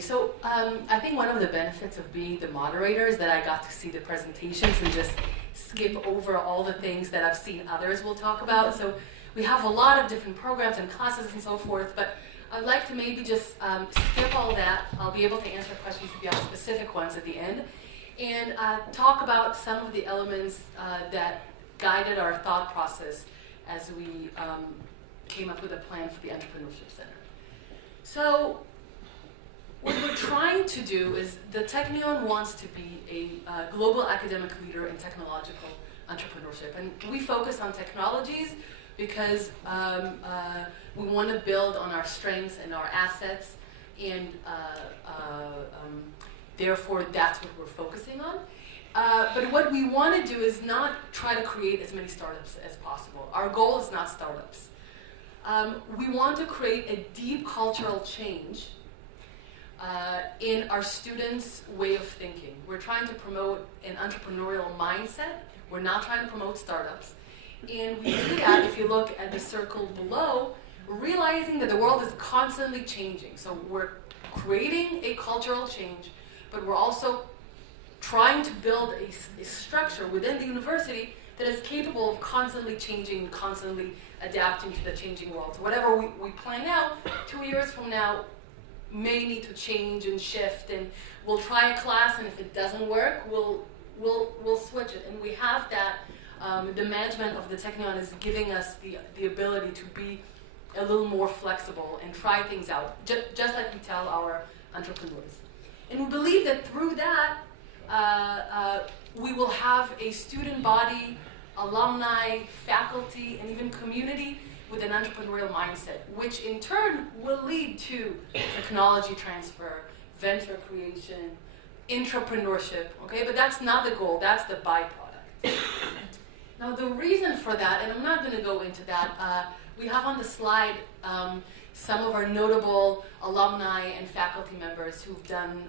So I think one of the benefits of being the moderator is that I got to see the presentations and just skip over all the things that I've seen others will talk about. So we have a lot of different programs and classes and so forth, but I'd like to maybe just skip all that. I'll be able to answer questions if you have specific ones at the end, and talk about some of the elements that guided our thought process as we came up with a plan for the Entrepreneurship Center. So what we're trying to do is the Technion wants to be a global academic leader in technological entrepreneurship. And we focus on technologies because we want to build on our strengths and our assets, and therefore that's what we're focusing on. But what we want to do is not try to create as many startups as possible. Our goal is not startups. We want to create a deep cultural change in our students' way of thinking. We're trying to promote an entrepreneurial mindset. We're not trying to promote startups. And we do that, if you look at the circle below, realizing that the world is constantly changing. So we're creating a cultural change, but we're also trying to build a structure within the university that is capable of constantly changing, constantly adapting to the changing world. So whatever we plan out, 2 years from now, may need to change and shift, and we'll try a class, and if it doesn't work, we'll switch it. And we have that. The management of the Technion is giving us the ability to be a little more flexible and try things out, just like we tell our entrepreneurs. And we believe that through that, we will have a student body, alumni, faculty, and even community with an entrepreneurial mindset, which in turn will lead to technology transfer, venture creation, entrepreneurship, okay? But that's not the goal, that's the byproduct. Now the reason for that, and I'm not gonna go into that, we have on the slide some of our notable alumni and faculty members who've done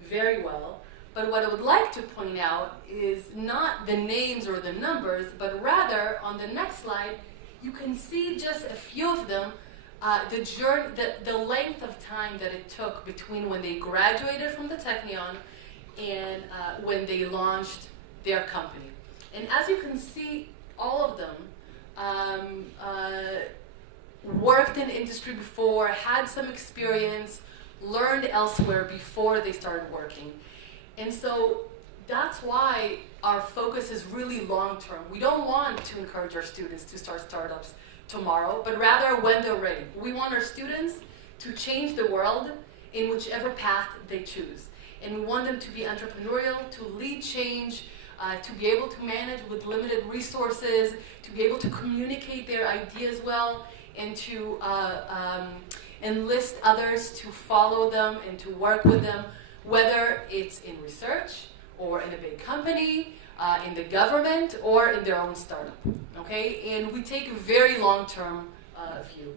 very well. But what I would like to point out is not the names or the numbers, but rather on the next slide, you can see just a few of them, the length of time that it took between when they graduated from the Technion and when they launched their company. And as you can see, all of them worked in industry before, had some experience, learned elsewhere before they started working. And so that's why our focus is really long-term. We don't want to encourage our students to start startups tomorrow, but rather when they're ready. We want our students to change the world in whichever path they choose. And we want them to be entrepreneurial, to lead change, to be able to manage with limited resources, to be able to communicate their ideas well, and to enlist others to follow them and to work with them, whether it's in research or in a big company, in the government, or in their own startup, okay? And we take a very long-term view.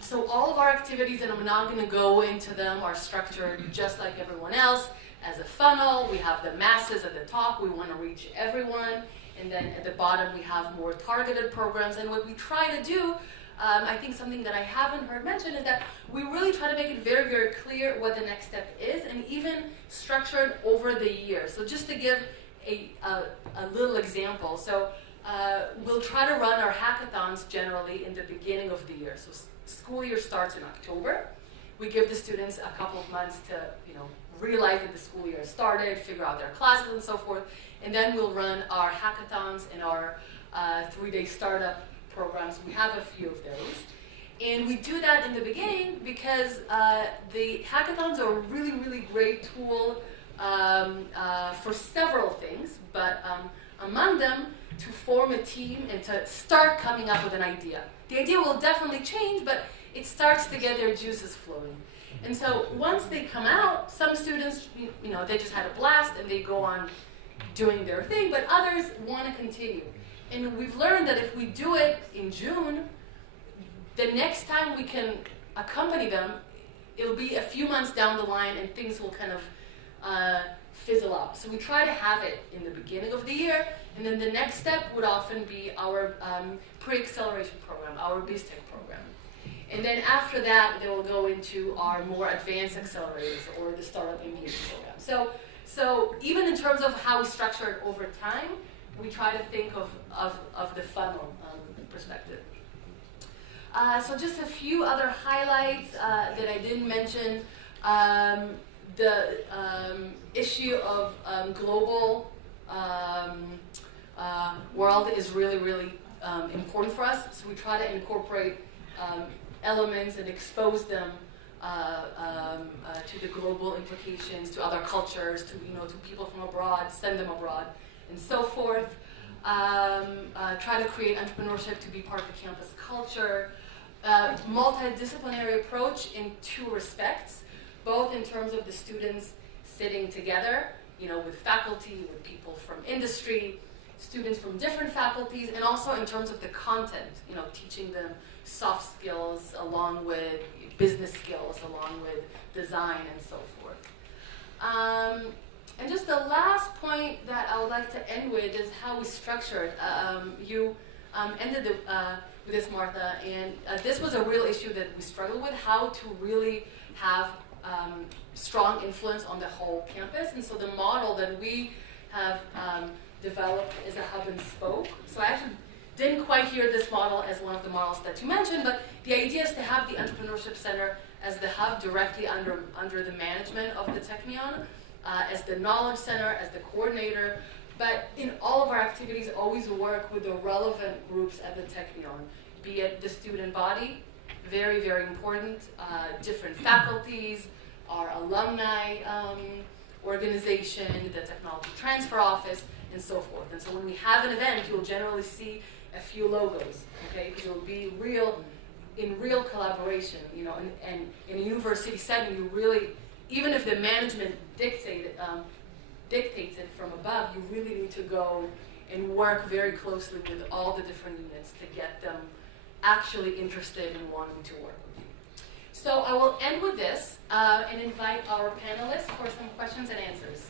So all of our activities, and I'm not gonna go into them, are structured just like everyone else, as a funnel. We have the masses at the top, we wanna reach everyone, and then at the bottom we have more targeted programs. And what we try to do, I think something that I haven't heard mentioned, is that we really try to make it very, very clear what the next step is, and even structured over the year. So just to give a little example, so we'll try to run our hackathons generally in the beginning of the year. So school year starts in October. We give the students a couple of months to, realize that the school year started, figure out their classes and so forth, and then we'll run our hackathons and our 3-day startup programs. We have a few of those. And we do that in the beginning because the hackathons are a really, really great tool for several things, but among them, to form a team and to start coming up with an idea. The idea will definitely change, but it starts to get their juices flowing. And so once they come out, some students, they just had a blast and they go on doing their thing, but others want to continue. And we've learned that if we do it in June, the next time we can accompany them, it'll be a few months down the line and things will kind of fizzle out. So we try to have it in the beginning of the year, and then the next step would often be our pre-acceleration program, our BizTech program. And then after that, they will go into our more advanced accelerators or the startup MBA program. So even in terms of how we structure it over time, we try to think of the funnel perspective. So just a few other highlights that I didn't mention. The issue of global world is really, really important for us. So we try to incorporate elements and expose them to the global implications, to other cultures, to people from abroad, send them abroad, and so forth. Try to create entrepreneurship to be part of the campus culture. Multidisciplinary approach in two respects, both in terms of the students sitting together, with faculty, with people from industry, students from different faculties, and also in terms of the content, teaching them soft skills along with business skills, along with design and so forth. And just the last point that I would like to end with is how we structured. You ended with this, Martha, and this was a real issue that we struggled with, how to really have strong influence on the whole campus. And so the model that we have developed is a hub and spoke. So I actually didn't quite hear this model as one of the models that you mentioned, but the idea is to have the Entrepreneurship Center as the hub directly under the management of the Technion, as the knowledge center, as the coordinator. But in all of our activities, always work with the relevant groups at the Technion, be it the student body, very, very important, different faculties, our alumni organization, the Technology Transfer Office, and so forth. And so when we have an event, you'll generally see a few logos, okay? Because it will be in real collaboration, and in a university setting, you really, even if the management dictates it from above, you really need to go and work very closely with all the different units to get them actually interested in wanting to work with you. So I will end with this and invite our panelists for some questions and answers.